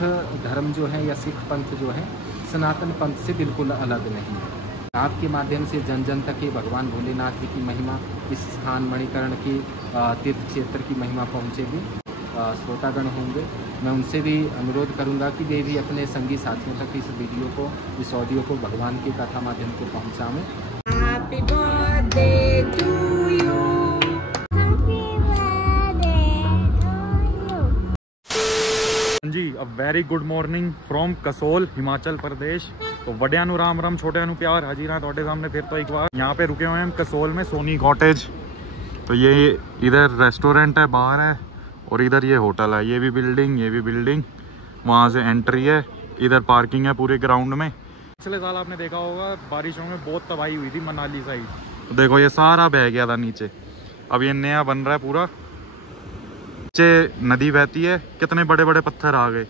धर्म जो है या सिख पंथ जो है सनातन पंथ से बिल्कुल अलग नहीं है। आपके माध्यम से जन जन तक ये भगवान भोलेनाथ जी की महिमा, इस स्थान मणिकर्ण की तीर्थ क्षेत्र की महिमा पहुँचेगी। श्रोतागण होंगे, मैं उनसे भी अनुरोध करूंगा कि वे भी अपने संगी साथियों तक इस वीडियो को, इस ऑडियो को भगवान की कथा माध्यम से पहुँचाएँ। Happy birthday to you. जी a very good morning from Kasol Himachal Pradesh. तो वड्या नु राम राम, छोटे नु प्यार, हाजिर हैं थोड़े सामने फिर तो एक बार। यहाँ पे रुके हुए हैं हम कसोल में, सोनी कॉटेज। तो ये इधर रेस्टोरेंट है, बाहर है, और इधर ये होटल है। ये भी बिल्डिंग, वहाँ से एंट्री है। इधर पार्किंग है पूरे ग्राउंड में। पिछले साल आपने देखा होगा बारिशों में बहुत तबाही हुई थी मनाली साइड। तो देखो ये सारा बह गया था नीचे, अब ये नया बन रहा है पूरा। नीचे नदी बहती है, कितने बड़े बड़े पत्थर आ गए।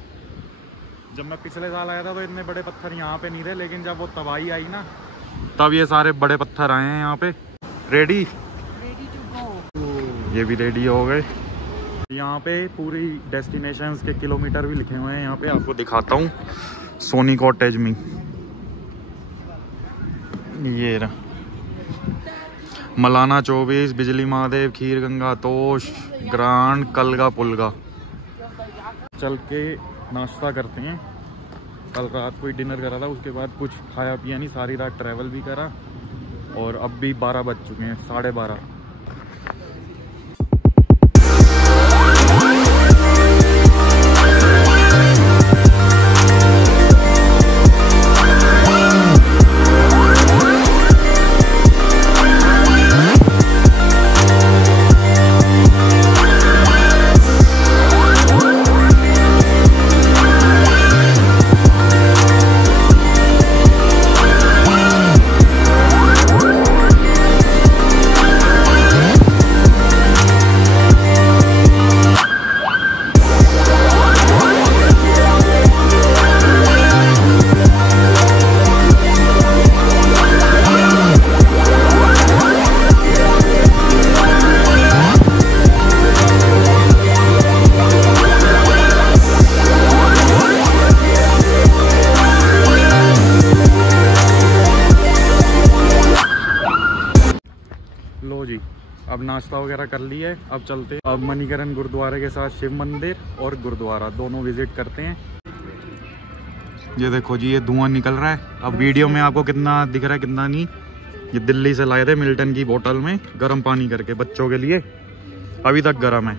जब मैं पिछले साल आया था तो इतने बड़े पत्थर यहाँ पे नहीं थे, लेकिन जब वो तबाही आई ना तब ये सारे बड़े पत्थर आए हैं यहाँ पे। Ready to go. ये भी रेडी हो गए। यहाँ पे पूरी डेस्टिनेशंस के किलोमीटर भी लिखे हुए हैं। यहाँ पे आपको दिखाता हूँ सोनी कॉटेज में। ये रहा मलाना 24, बिजली महादेव, खीर गंगा, तोश, ग्रांड, कलगा पुलगा। चल के नाश्ता करते हैं। कल रात को ही डिनर करा था, उसके बाद कुछ खाया पिया नहीं, सारी रात ट्रैवल भी करा, और अब भी 12 बज चुके हैं, 12:30। लो जी, अब नाश्ता वगैरह कर लिया है, अब चलते हैं। अब मणिकर्ण गुरुद्वारे के साथ शिव मंदिर और गुरुद्वारा दोनों विजिट करते हैं। ये देखो जी, ये धुआं निकल रहा है। अब वीडियो में आपको कितना दिख रहा है कितना नहीं। ये दिल्ली से लाए थे मिल्टन की बोतल में गर्म पानी करके बच्चों के लिए, अभी तक गर्म है,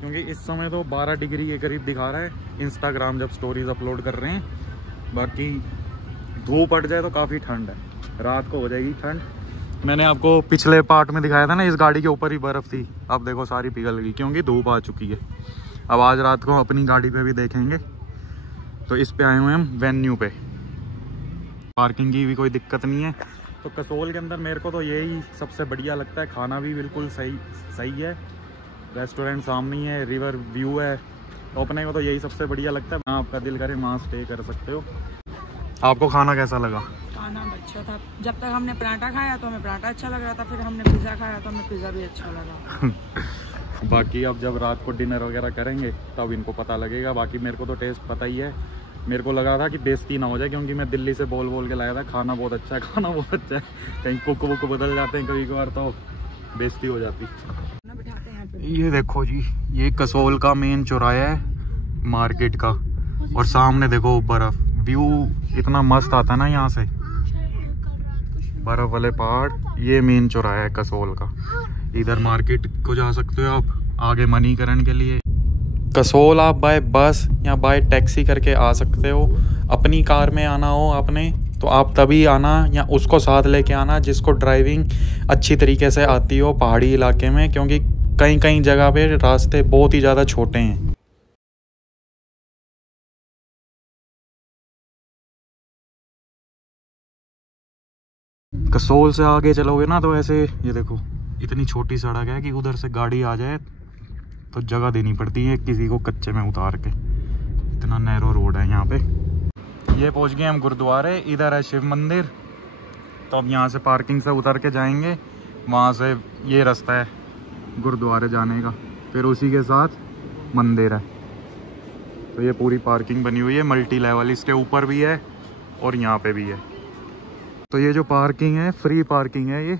क्योंकि इस समय तो 12 डिग्री के करीब दिखा रहा है इंस्टाग्राम जब स्टोरीज अपलोड कर रहे हैं। बाकी धूप पड़ जाए तो काफ़ी ठंड है, रात को हो जाएगी ठंड। मैंने आपको पिछले पार्ट में दिखाया था ना, इस गाड़ी के ऊपर ही बर्फ़ थी, अब देखो सारी पिघल गई क्योंकि धूप आ चुकी है। अब आज रात को अपनी गाड़ी पे भी देखेंगे। तो इस पे आए हुए हम वेन्यू पे, पार्किंग की भी कोई दिक्कत नहीं है। तो कसोल के अंदर मेरे को तो यही सबसे बढ़िया लगता है, खाना भी बिल्कुल सही है, रेस्टोरेंट सामने ही है, रिवर व्यू है, तो अपने को तो यही सबसे बढ़िया लगता है। वहाँ आपका दिल करे वहाँ स्टे कर सकते हो। आपको खाना कैसा लगा? खाना अच्छा था। जब तक हमने पराठा खाया तो हमें पराठा अच्छा लग रहा था, फिर हमने पिज़्ज़ा खाया तो हमें पिज़्ज़ा भी अच्छा लगा। बाकी अब जब रात को डिनर वगैरह करेंगे तब इनको पता लगेगा। बाकी मेरे को तो टेस्ट पता ही है। मेरे को लगा था कि बेइज्जती ना हो जाए, क्योंकि मैं दिल्ली से बोल के लाया था खाना बहुत अच्छा है, खाना बहुत अच्छा है। कहीं कुक वुक बदल जाते हैं कभी कभार तो बेइज्जती हो जाती। ये देखो जी, ये कसोल का मेन चौराहा है मार्केट का, और सामने देखो बर्फ, व्यू इतना मस्त आता है ना यहाँ से, बर्फ वाले पहाड़। ये मेन चौराहा है कसोल का। इधर मार्केट को जा सकते हो आप, आगे मणिकर्ण के लिए। कसोल आप बाय बस या बाय टैक्सी करके आ सकते हो। अपनी कार में आना हो आपने तो आप तभी आना, या उसको साथ लेके आना जिसको ड्राइविंग अच्छी तरीके से आती हो पहाड़ी इलाके में, क्योंकि कई जगह पे रास्ते बहुत ही ज़्यादा छोटे हैं। कसोल से आगे चलोगे ना तो ऐसे ये देखो इतनी छोटी सड़क है कि उधर से गाड़ी आ जाए तो जगह देनी पड़ती है किसी को कच्चे में उतार के, इतना नैरो रोड है यहाँ पे। ये पहुँच गए हम गुरुद्वारे, इधर है शिव मंदिर। तो अब यहाँ से पार्किंग से उतर के जाएंगे, वहाँ से ये रास्ता है गुरुद्वारे जाने का, फिर उसी के साथ मंदिर है। तो ये पूरी पार्किंग बनी हुई है मल्टी लेवल, इसके ऊपर भी है और यहाँ पे भी है। तो ये जो पार्किंग है फ्री पार्किंग है ये,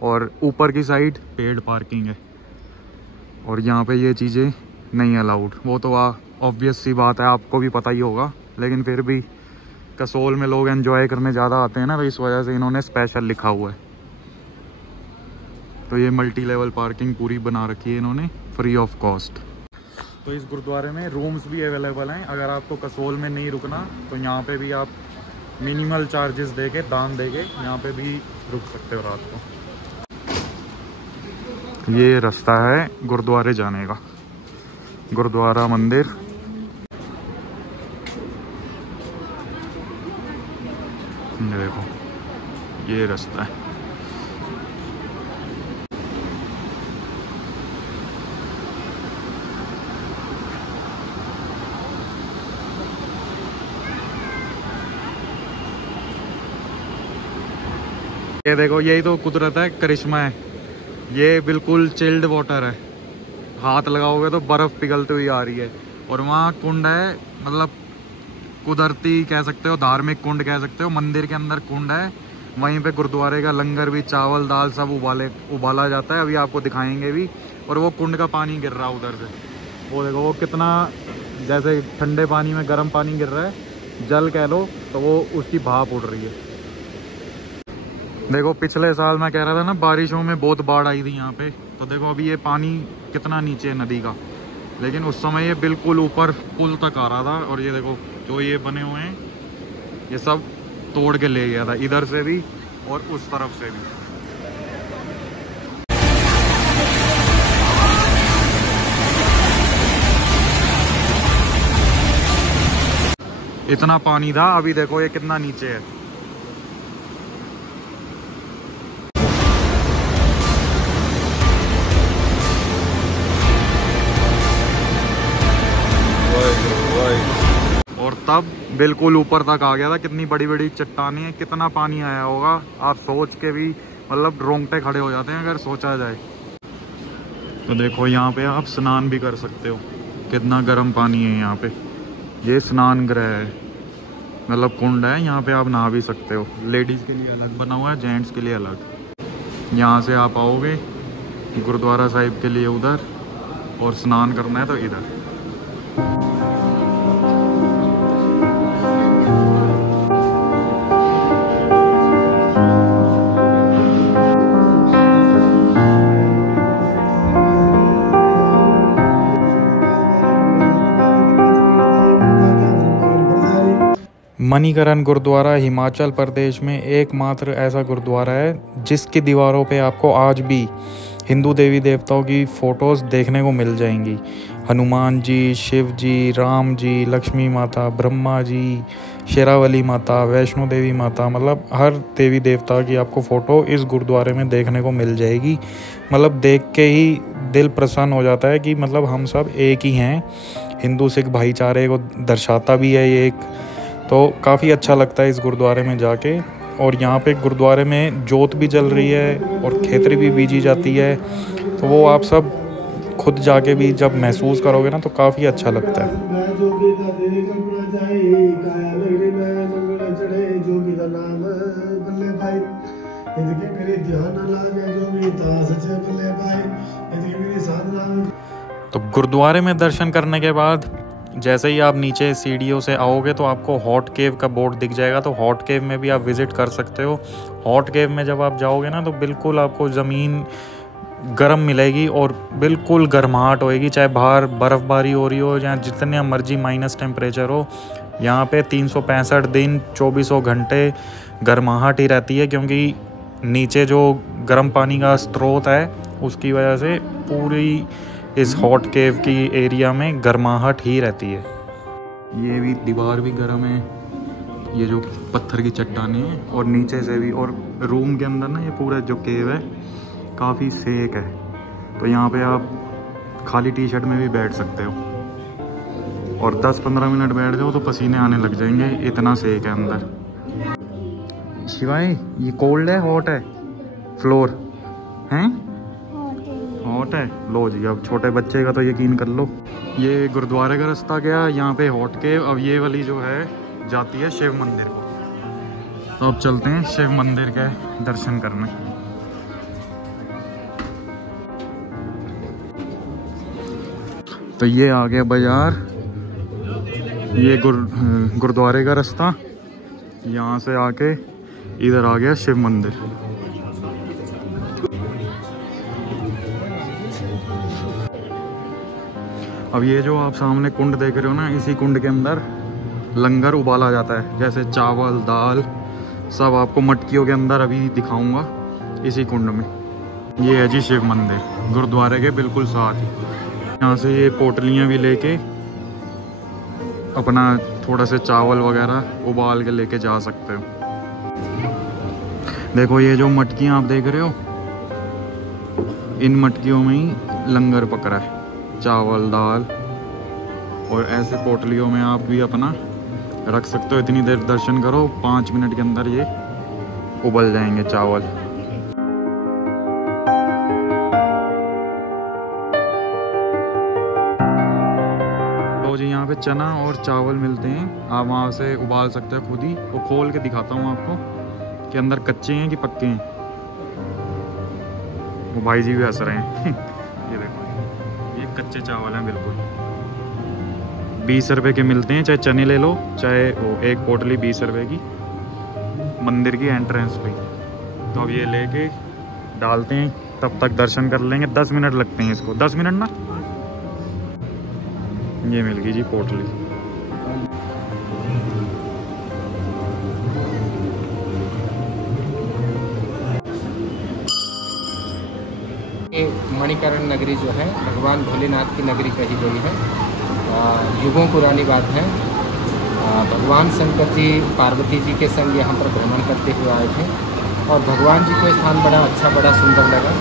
और ऊपर की साइड पेड पार्किंग है, और यहाँ पे ये चीज़ें नहीं अलाउड। वो तो ऑब्वियस सी बात है, आपको भी पता ही होगा, लेकिन फिर भी कसोल में लोग एंजॉय करने ज़्यादा आते हैं ना, तो इस वजह से इन्होंने स्पेशल लिखा हुआ है। तो ये मल्टी लेवल पार्किंग पूरी बना रखी है इन्होंने फ्री ऑफ कॉस्ट। तो इस गुरुद्वारे में रूम्स भी अवेलेबल हैं। अगर आपको कसोल में नहीं रुकना तो यहाँ पे भी आप मिनिमल चार्जेस देके, दान देके यहाँ पे भी रुक सकते हो रात को। ये रास्ता है गुरुद्वारे जाने का, गुरुद्वारा मंदिर। ये देखो ये रास्ता है। ये देखो यही तो कुदरत है, करिश्मा है। ये बिल्कुल चिल्ड वाटर है, हाथ लगाओगे तो बर्फ़ पिघलती हुई आ रही है। और वहाँ कुंड है, मतलब कुदरती कह सकते हो, धार्मिक कुंड कह सकते हो। मंदिर के अंदर कुंड है, वहीं पे गुरुद्वारे का लंगर भी, चावल दाल सब उबाला जाता है। अभी आपको दिखाएंगे भी। और वो कुंड का पानी गिर रहा है उधर से, वो देखो वो कितना, जैसे ठंडे पानी में गर्म पानी गिर रहा है, जल कह लो, तो वो उसकी भाप उड़ रही है। देखो पिछले साल मैं कह रहा था ना, बारिशों में बहुत बाढ़ आई थी यहाँ पे, तो देखो अभी ये पानी कितना नीचे है नदी का, लेकिन उस समय ये बिल्कुल ऊपर पुल तक आ रहा था। और ये देखो जो ये बने हुए हैं, ये सब तोड़ के ले गया था, इधर से भी और उस तरफ से भी। इतना पानी था, अभी देखो ये कितना नीचे है। और तब बिल्कुल ऊपर तक आ गया था। कितनी बड़ी बड़ी चट्टानें हैं, कितना पानी आया होगा, आप सोच के भी मतलब रोंगटे खड़े हो जाते हैं अगर सोचा जाए। तो देखो यहाँ पे आप स्नान भी कर सकते हो, कितना गर्म पानी है यहाँ पे। ये स्नान गृह है, मतलब कुंड है, यहाँ पे आप नहा भी सकते हो। लेडीज़ के लिए अलग बना हुआ है, जेंट्स के लिए अलग। यहाँ से आप आओगे गुरुद्वारा साहिब के लिए उधर, और स्नान करना है तो इधर। मणिकरण गुरुद्वारा हिमाचल प्रदेश में एकमात्र ऐसा गुरुद्वारा है जिसकी दीवारों पे आपको आज भी हिंदू देवी देवताओं की फ़ोटोज़ देखने को मिल जाएंगी। हनुमान जी, शिव जी, राम जी, लक्ष्मी माता, ब्रह्मा जी, शेरावली माता, वैष्णो देवी माता, मतलब हर देवी देवता की आपको फ़ोटो इस गुरुद्वारे में देखने को मिल जाएगी। मतलब देख के ही दिल प्रसन्न हो जाता है कि मतलब हम सब एक ही हैं। हिंदू सिख भाईचारे को दर्शाता भी है ये एक। तो काफ़ी अच्छा लगता है इस गुरुद्वारे में जाके। और यहाँ पे गुरुद्वारे में जोत भी जल रही है और खेतरी भी बीजी जाती है, तो वो आप सब खुद जाके भी जब महसूस करोगे ना तो काफ़ी अच्छा लगता है। तो गुरुद्वारे में दर्शन करने के बाद जैसे ही आप नीचे सीढ़ियों से आओगे तो आपको हॉट केव का बोर्ड दिख जाएगा, तो हॉट केव में भी आप विज़िट कर सकते हो। हॉट केव में जब आप जाओगे ना तो बिल्कुल आपको ज़मीन गर्म मिलेगी और बिल्कुल गर्माहट होएगी, चाहे बाहर बर्फ़बारी हो रही हो या जितने मर्जी माइनस टेम्परेचर हो। यहाँ पे 365 दिन 24 घंटे गर्माहट ही रहती है, क्योंकि नीचे जो गर्म पानी का स्रोत है उसकी वजह से पूरी इस हॉट केव की एरिया में गर्माहट ही रहती है। ये भी दीवार भी गर्म है, ये जो पत्थर की चट्टानें हैं, और नीचे से भी। और रूम के अंदर ना ये पूरा जो केव है काफ़ी सेक है, तो यहाँ पे आप खाली टी शर्ट में भी बैठ सकते हो, और 10-15 मिनट बैठ जाओ तो पसीने आने लग जाएंगे, इतना सेक है अंदर। शिवाय ये कोल्ड है हॉट है फ्लोर हैं? हॉट है। लो जी, अब छोटे बच्चे का तो यकीन कर लो। ये गुरुद्वारे का रास्ता गया यहाँ पे हॉट के। अब ये वाली जो है जाती है शिव मंदिर को। तो अब चलते हैं शिव मंदिर के दर्शन करने। तो ये आ गया बाजार, ये गुरुद्वारे का रास्ता। यहाँ से आके इधर आ गया शिव मंदिर। अब ये जो आप सामने कुंड देख रहे हो ना, इसी कुंड के अंदर लंगर उबाला जाता है, जैसे चावल दाल सब आपको मटकियों के अंदर अभी दिखाऊंगा इसी कुंड में। ये है जी शिव मंदिर, गुरुद्वारे के बिल्कुल साथ ही। यहाँ से ये पोटलियाँ भी लेके अपना थोड़ा से चावल वगैरह उबाल के लेके जा सकते हो। देखो ये जो मटकियाँ आप देख रहे हो, इन मटकियों में ही लंगर पकड़ा है, चावल दाल। और ऐसे पोटलियों में आप भी अपना रख सकते हो। इतनी देर दर्शन करो, 5 मिनट के अंदर ये उबल जाएंगे चावल। तो जी यहाँ पे चना और चावल मिलते हैं, आप वहाँ से उबाल सकते हो खुद ही। वो खोल के दिखाता हूँ आपको कि अंदर कच्चे हैं कि पक्के हैं। वो भाई जी भी हंस रहे हैं ये देखो, ये कच्चे चावल हैं बिल्कुल। 20 रुपए के मिलते हैं, चाहे चने ले लो चाहे वो एक पोटली 20 रुपए की, मंदिर की एंट्रेंस पे। तो अब ये लेके डालते हैं, तब तक दर्शन कर लेंगे। 10 मिनट लगते हैं इसको, 10 मिनट ना। ये मिल गई जी पोटली। ये मणिकरण नगरी जो है भगवान भोलेनाथ की नगरी कही गई है। युगों पुरानी बात है। भगवान शंकर जी पार्वती जी के संग यहाँ पर भ्रमण करते हुए आए थे और भगवान जी को स्थान बड़ा अच्छा बड़ा सुंदर लगा।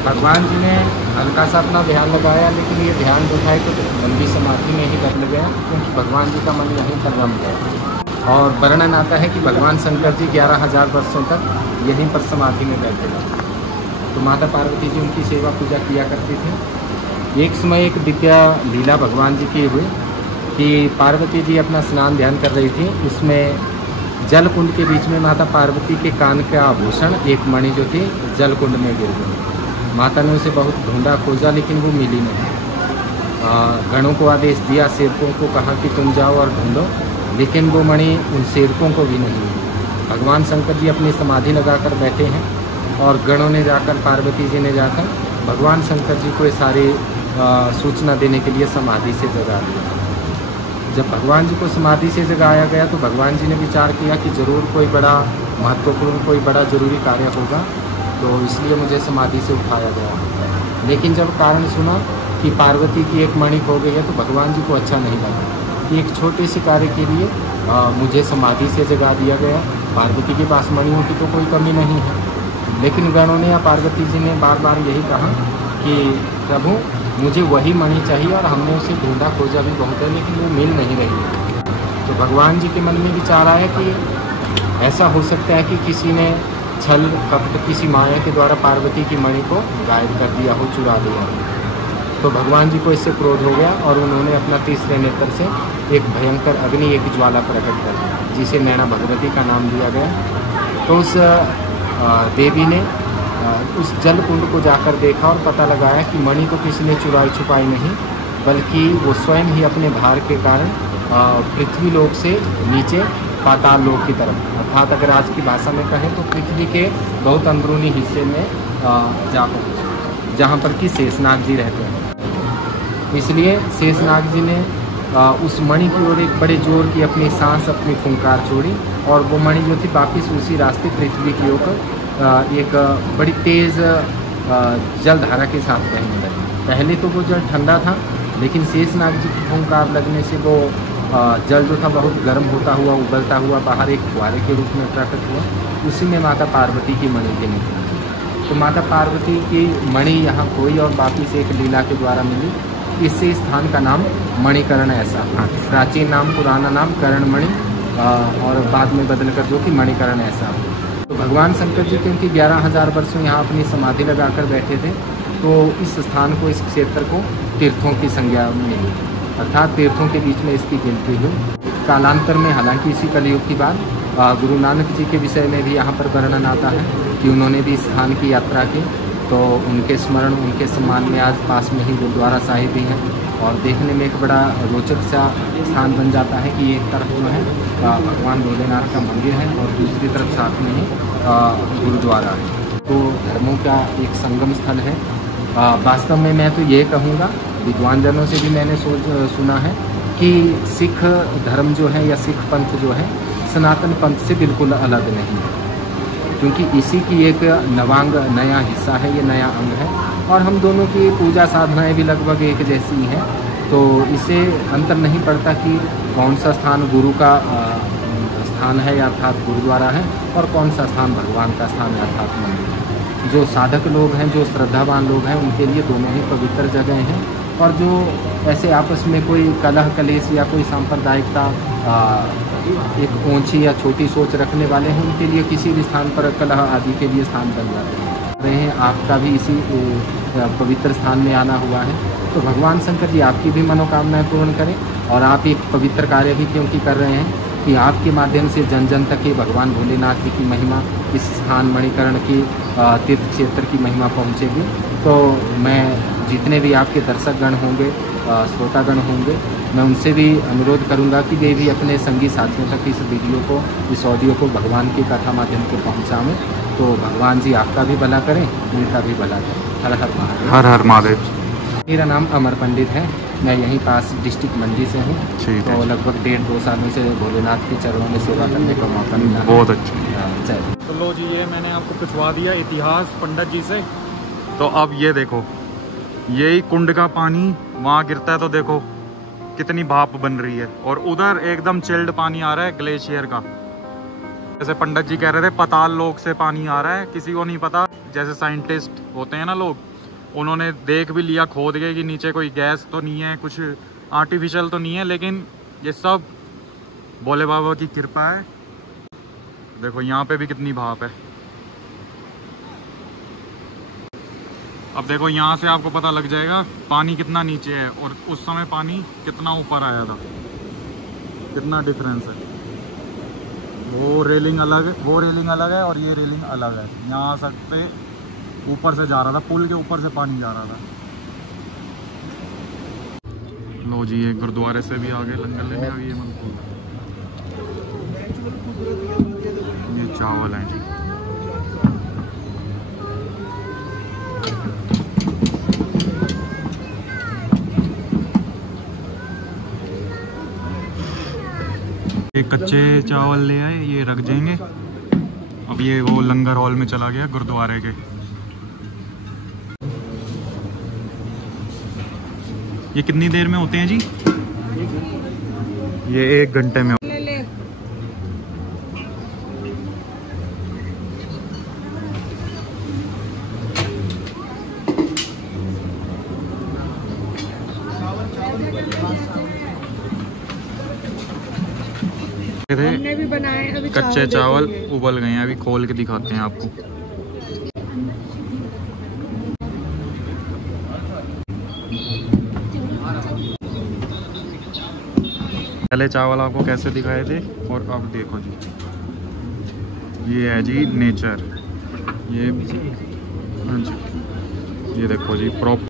भगवान जी ने हल्का सा अपना ध्यान लगाया, लेकिन ये ध्यान जो था तो लंबी समाधि में ही बदल गया, क्योंकि भगवान जी का मन यहीं पर रम गया। और वर्णन आता है कि भगवान शंकर जी 11,000 वर्षों तक यहीं पर समाधि में बैठे थे। तो माता पार्वती जी उनकी सेवा पूजा किया करती थी। एक समय एक दिव्य लीला भगवान जी की हुई कि पार्वती जी अपना स्नान ध्यान कर रही थी। उसमें जल कुंड के बीच में माता पार्वती के कान का आभूषण एक मणि जो थी जल कुंड में गिर गई। माता ने उसे बहुत ढूंढा खोजा, लेकिन वो मिली नहीं। गणों को आदेश दिया, सेवकों को कहा कि तुम जाओ और ढूंढो, लेकिन वो मणि उन सेवकों को भी नहीं मिली। भगवान शंकर जी अपनी समाधि लगाकर बैठे हैं और गणों ने जाकर, पार्वती जी ने जाकर भगवान शंकर जी को ये सारी सूचना देने के लिए समाधि से जगा दिया। जब भगवान जी को समाधि से जगाया गया तो भगवान जी ने विचार किया कि ज़रूर कोई बड़ा महत्वपूर्ण, कोई बड़ा ज़रूरी कार्य होगा, तो इसलिए मुझे समाधि से उठाया गया। लेकिन जब कारण सुना कि पार्वती की एक मणि खो गई है तो भगवान जी को अच्छा नहीं लगा कि एक छोटे से कार्य के लिए मुझे समाधि से जगा दिया गया। पार्वती के पास मणियों की तो कोई कमी नहीं है। लेकिन गणों ने या पार्वती जी ने बार बार यही कहा कि प्रभु मुझे वही मणि चाहिए, और हमने उसे ढूंढा खोजा भी बहुत है, लेकिन वो मिल नहीं रही है। तो भगवान जी के मन में विचार आया कि ऐसा हो सकता है कि किसी ने छल कपट, किसी माया के द्वारा पार्वती की मणि को गायब कर दिया हो, चुरा दिया हो। तो भगवान जी को इससे क्रोध हो गया और उन्होंने अपना तीसरे नेत्र से एक भयंकर अग्नि, एक ज्वाला प्रकट कर दी, जिसे नैना भगवती का नाम दिया गया। तो उस देवी ने उस जल कुंड को जाकर देखा और पता लगाया कि मणि तो किसी ने चुराई छुपाई नहीं, बल्कि वो स्वयं ही अपने भार के कारण पृथ्वी लोक से नीचे पाताल लोक की तरफ, अर्थात अगर आज की भाषा में कहें तो पृथ्वी के बहुत अंदरूनी हिस्से में जा पहुँचे, जहाँ पर कि शेषनाग जी रहते हैं। इसलिए शेषनाग जी ने उस मणि की ओर एक बड़े जोर की अपनी सांस, अपनी फुंकार छोड़ी, और वो मणि जो थी वापिस उसी रास्ते पृथ्वी की ओर एक बड़ी तेज़ जलधारा के साथ बहने लगी। पहले तो वो जल ठंडा था, लेकिन शेषनाग जी की फुंकार लगने से वो जल जो था बहुत गर्म होता हुआ, उबलता हुआ बाहर एक फुहारे के रूप में प्रकट हुआ। उसी में माता पार्वती की मणि भी निकली। तो माता पार्वती की मणि यहाँ खोई और वापिस एक लीला के द्वारा मिली। इससे स्थान का नाम मणिकरण ऐसा, प्राचीन नाम, पुराना नाम करणमणि, और बाद में बदलकर जो कि मणिकरण ऐसा। तो भगवान शंकर जी क्योंकि 11,000 वर्षों यहाँ अपनी समाधि लगाकर बैठे थे, तो इस स्थान को, इस क्षेत्र को तीर्थों की संज्ञा मिली, अर्थात तीर्थों के बीच में इसकी गिनती हुई। कालांतर में हालांकि इसी कलयुग की बात गुरु नानक जी के विषय में भी यहाँ पर वर्णन आता है कि उन्होंने भी इस स्थान की यात्रा की, तो उनके स्मरण, उनके सम्मान में आज पास में ही गुरुद्वारा साहिब भी हैं और देखने में एक बड़ा रोचक सा स्थान बन जाता है कि एक तरफ जो है भगवान भोलेनाथ का मंदिर है और दूसरी तरफ साथ में ही गुरुद्वारा है। तो धर्मों का एक संगम स्थल है। वास्तव में मैं तो ये कहूँगा, विद्वानजनों से भी मैंने सुना है कि सिख धर्म जो है या सिख पंथ जो है सनातन पंथ से बिल्कुल अलग नहीं है, क्योंकि इसी की एक नवांग नया हिस्सा है, ये नया अंग है और हम दोनों की पूजा साधनाएं भी लगभग एक जैसी ही हैं। तो इसे अंतर नहीं पड़ता कि कौन सा स्थान गुरु का स्थान है अर्थात गुरुद्वारा है और कौन सा स्थान भगवान का स्थान है अर्थात मंदिर है। जो साधक लोग हैं, जो श्रद्धावान लोग हैं, उनके लिए दोनों ही पवित्र जगह हैं और जो ऐसे आपस में कोई कलह कलेश या कोई सांप्रदायिकता एक ऊंची या छोटी सोच रखने वाले हैं, उनके लिए किसी भी स्थान पर कलह आदि के लिए स्थान बन जाते हैं। आपका भी इसी पवित्र स्थान में आना हुआ है, तो भगवान शंकर जी आपकी भी मनोकामनाएं पूर्ण करें और आप एक पवित्र कार्य भी क्योंकि कर रहे हैं कि आपके माध्यम से जन जन तक भगवान भोलेनाथ जी की महिमा, इस स्थान मणिकर्ण की तीर्थ क्षेत्र की महिमा पहुँचेगी। तो मैं जितने भी आपके दर्शकगण होंगे, श्रोतागण होंगे, मैं उनसे भी अनुरोध करूंगा कि वे भी अपने संगी साथियों तक इस वीडियो को, इस ऑडियो को भगवान की कथा माध्यम से पहुंचाएं। तो भगवान जी आपका भी भला करें, उनका भी भला करें। हर हर महादेव। हर हर महादेव। मेरा नाम अमर पंडित है, मैं यहीं पास डिस्ट्रिक्ट मंडी से हूँ। तो लगभग 1.5-2 सालों से भोलेनाथ के चरणों में सेवा करने का मौका मिला। बहुत अच्छा। जय। तो लो जी, ये मैंने आपको पूछवा दिया इतिहास पंडित जी से। तो अब ये देखो, यही कुंड का पानी वहाँ गिरता है तो देखो कितनी भाप बन रही है और उधर एकदम चिल्ड पानी आ रहा है ग्लेशियर का। जैसे पंडित जी कह रहे थे पाताल लोक से पानी आ रहा है, किसी को नहीं पता। जैसे साइंटिस्ट होते हैं ना लोग, उन्होंने देख भी लिया खोद के कि नीचे कोई गैस तो नहीं है, कुछ आर्टिफिशियल तो नहीं है, लेकिन ये सब भोले बाबा की कृपा है। देखो यहाँ पे भी कितनी भाप है। अब देखो यहाँ से आपको पता लग जाएगा पानी कितना नीचे है और उस समय पानी कितना ऊपर आया था, कितना डिफरेंस है। वो रेलिंग अलग है, वो रेलिंग अलग है और ये रेलिंग अलग है। यहाँ सकते ऊपर से जा रहा था, पुल के ऊपर से पानी जा रहा था। लो जी, ये गुरुद्वारे से भी आगे लंगर लेने आ गई है। ये चावल है जी। ये कच्चे चावल ले आए, ये रख देंगे। अब ये वो लंगर हॉल में चला गया गुरुद्वारे के। ये कितनी देर में होते हैं जी? ये 1 घंटे में। हमने भी बनाए, अभी कच्चे चावल उबल गए हैं, अभी खोल के दिखाते हैं आपको। पहले चावल आपको कैसे दिखाए थे और अब देखो जी, ये है जी नेचर। ये हाँ जी, ये देखो जी प्रॉपर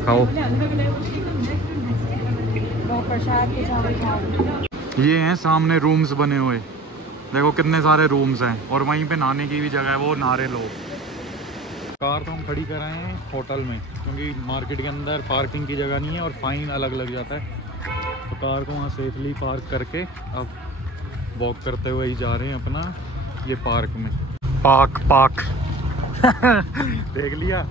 खाओ। ये हैं सामने रूम्स बने हुए, देखो कितने सारे रूम्स हैं और वहीं पे नहाने की भी जगह है। वो नहा रहे लोग। कार तो हम खड़ी कर रहे हैं होटल में, क्योंकि मार्केट के अंदर पार्किंग की जगह नहीं है और फाइन अलग लग जाता है। तो कार को वहाँ सेफली पार्क करके अब वॉक करते हुए ही जा रहे हैं अपना ये पार्क में। पार्क देख लिया,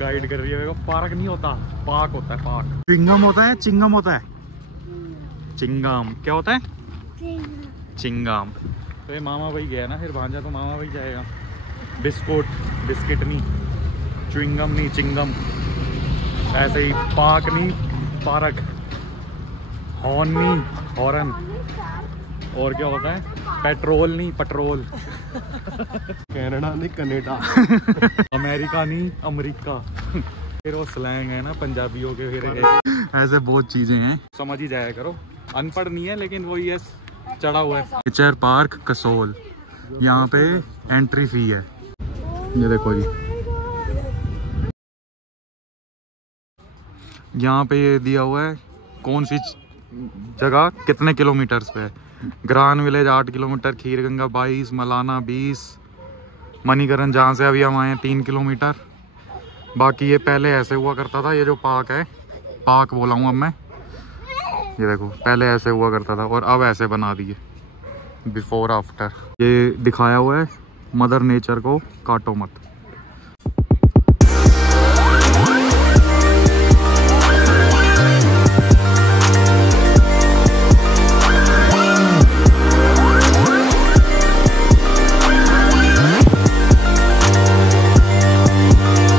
गाइड कर रही है। देखो पार्क नहीं होता, पार्क होता है। पार्क चिंगम होता है, चिंगम होता है। चिंगम क्या होता है? चिंगम। तो ये मामा भाई गया ना, फिर भांजा तो मामा भाई जाएगा। बिस्किट नहीं, च्युइंगम नहीं, चिंगम। ऐसे ही पार्क नहीं, पार्क। हॉर्न नहीं, हॉर्न। और क्या होता है? पेट्रोल नहीं, पेट्रोल। कनाडा नहीं कनेडा अमेरिका नहीं अमेरिका। फिर वो स्लैंग है ना पंजाबियों के, फिर ऐसे बहुत चीजें हैं, समझ ही जाया करो। अनपढ़ नहीं है लेकिन वो ये चढ़ा हुआ है। नेचर पार्क कसोल, यहाँ पे एंट्री फी है। ये देखो जी, यहाँ पे ये दिया हुआ है कौन सी जगह कितने किलोमीटर्स पे है। Grain village 8 kilometre, Kheerganga 22, Malana 20, Manikaran जहाँ से अभी हम आए हैं 3 किलोमीटर। बाकी ये पहले ऐसे हुआ करता था, ये जो पार्क है, पार्क बोला हूँ अब मैं, ये देखो पहले ऐसे हुआ करता था और अब ऐसे बना दिए, बिफोर आफ्टर। ये दिखाया हुआ है मदर नेचर को काटो मत।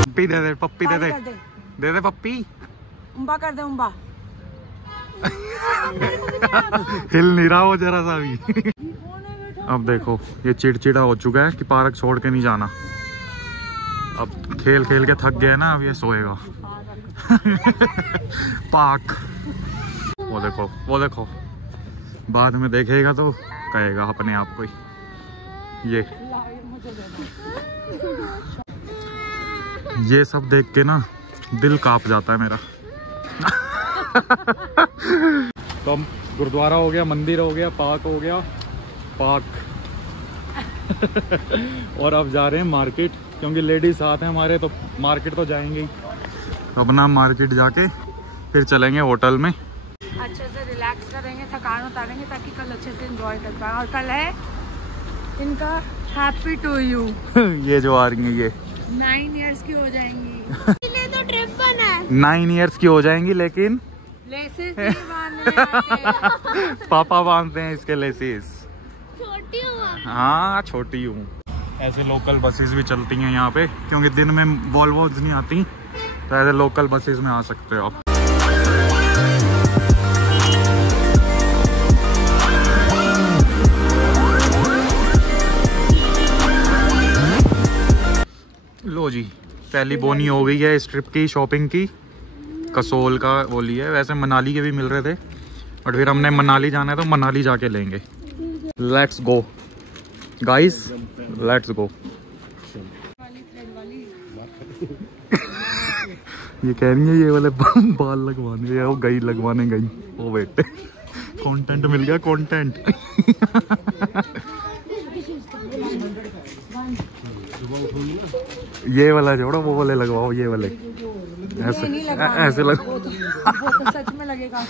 पप्पी दे दे, पप्पी दे दे, दे दे पप्पी, उम्बा कर दे, उम्बा। हिल नहीं रहा वो जरा सा भी। अब देखो ये चिड़चिड़ा हो चुका है कि पार्क छोड़ के नहीं जाना। अब खेल खेल के थक गया ना, अब ये सोएगा। पार्क वो देखो, वो देखो, बाद में देखेगा तो कहेगा अपने आप को ही। ये सब देख के ना दिल कांप जाता है मेरा। तो हम गुरुद्वारा हो गया, मंदिर हो गया, पार्क हो गया, पार्क। और अब जा रहे हैं मार्केट, क्योंकि लेडीज साथ हैं हमारे, तो मार्केट तो जाएंगे ही। अब ना मार्केट जाके फिर चलेंगे होटल में, अच्छे से रिलैक्स करेंगे, थकान उतारेंगे ताकि कल अच्छे से एंजॉय कर पाए। और कल है इनका हैप्पी टू यू। ये जो आ रही है ये 9 इयर्स की हो जाएंगी। तो ट्रिप बना है 9 इयर्स की हो जाएंगी, लेकिन लेसेस नहीं बांधने आते। पापा बांधते हैं इसके लेसेस। छोटी हूँ, हाँ छोटी हूँ। ऐसे लोकल बसेस भी चलती हैं यहाँ पे, क्योंकि दिन में वॉल्वोज नहीं आती, तो ऐसे लोकल बसेस में आ सकते हो आप। लो जी, पहली बोनी हो गई है इस ट्रिप की शॉपिंग की। कसोल का वो लिया है, वैसे मनाली के भी मिल रहे थे, बट फिर हमने मनाली जाना है तो मनाली जाके लेंगे। Let's go guys, let's go. ये कह रही है ये वाले बाल लगवाने, या वो गई लगवाने गई। ओ बेटे कंटेंट मिल गया, कंटेंट। ये वाला जोड़ो, वो वाले लगवाओ, ये वाले ऐसे ऐसे लगवाओ। वो तो सच में लगेगा।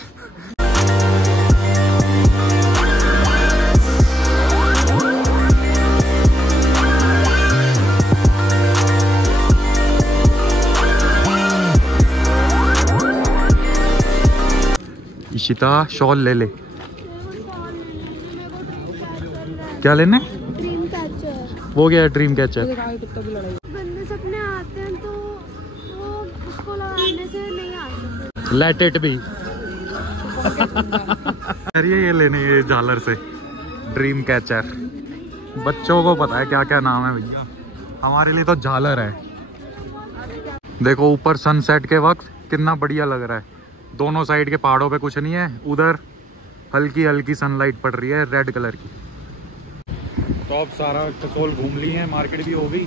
इशिता शॉल ले ले। क्या लेने? Dream catcher. वो क्या है ड्रीम कैचर? बंदे सपने आते हैं तो वो उसको लगाने से नहीं आते। Let it be. ये लेने ये झालर से ड्रीम कैचर। बच्चों को पता है क्या क्या नाम है भैया, हमारे लिए तो झालर है। देखो ऊपर सनसेट के वक्त कितना बढ़िया लग रहा है। दोनों साइड के पहाड़ों पे कुछ नहीं है, उधर हल्की हल्की सनलाइट पड़ रही है रेड कलर की। तो अब सारा कसोल घूम ली है, मार्केट भी हो गई।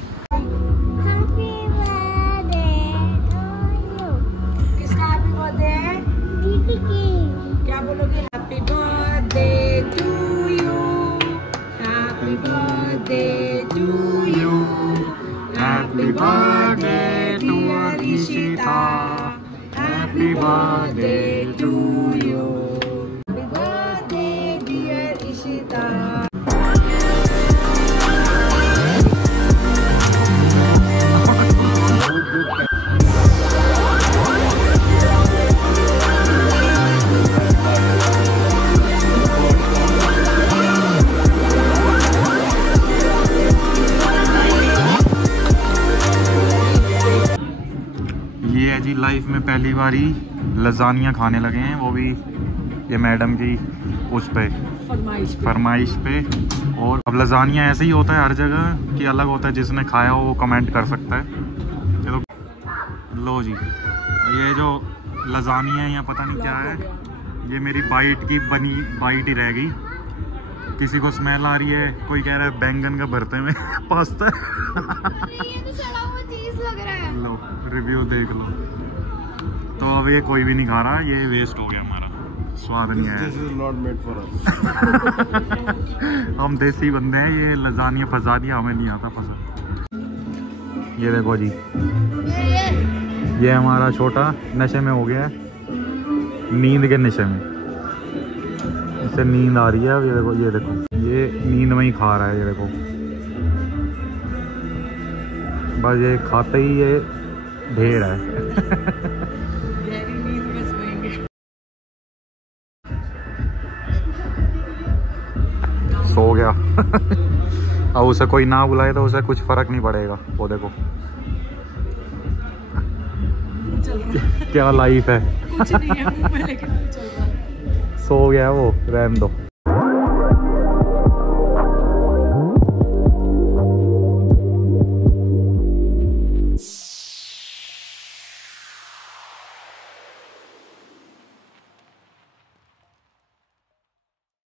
किसका हैप्पी बर्थडे है? दीदी की। क्या बोलोगे? Happy birthday to you, happy birthday to you, happy birthday to Rishita, happy birthday to you, happy birthday dear Rishita. ये है जी लाइफ में पहली बारी लजानिया खाने लगे हैं, वो भी ये मैडम की उस पे फरमाइश पे। और अब लजानिया ऐसे ही होता है हर जगह कि अलग होता है, जिसने खाया हो वो कमेंट कर सकता है। चलो लो जी, ये जो लजानिया है या पता नहीं क्या है, ये मेरी बाइट की बनी बाइट ही रह गई। किसी को स्मेल आ रही है, कोई कह रहा है बैंगन का भरते में पास्ता। ये तो सड़ा हुआ चीज लग रहा है। लो रिव्यू देख लो। तो अब ये कोई भी नहीं खा रहा, ये वेस्ट हो गया हमारा, स्वाद नहीं आया। This is not made for us. हम देसी बंदे हैं, ये लजानिया फजानिया हमें नहीं आता पसंद। ये देखो जी, ये हमारा छोटा नशे में हो गया है, नींद के नशे में, इसे नींद आ रही है। अब ये देखो ये नींद में ही खा रहा है, ये देखो बस ये खाते ही ये ढेर है। सो गया। अब उसे कोई ना बुलाए तो उसे कुछ फर्क नहीं पड़ेगा। वो देखो क्या लाइफ है। कुछ नहीं है मुंह में, लेकिन चल रहा है। सो गया वो, रहने दो।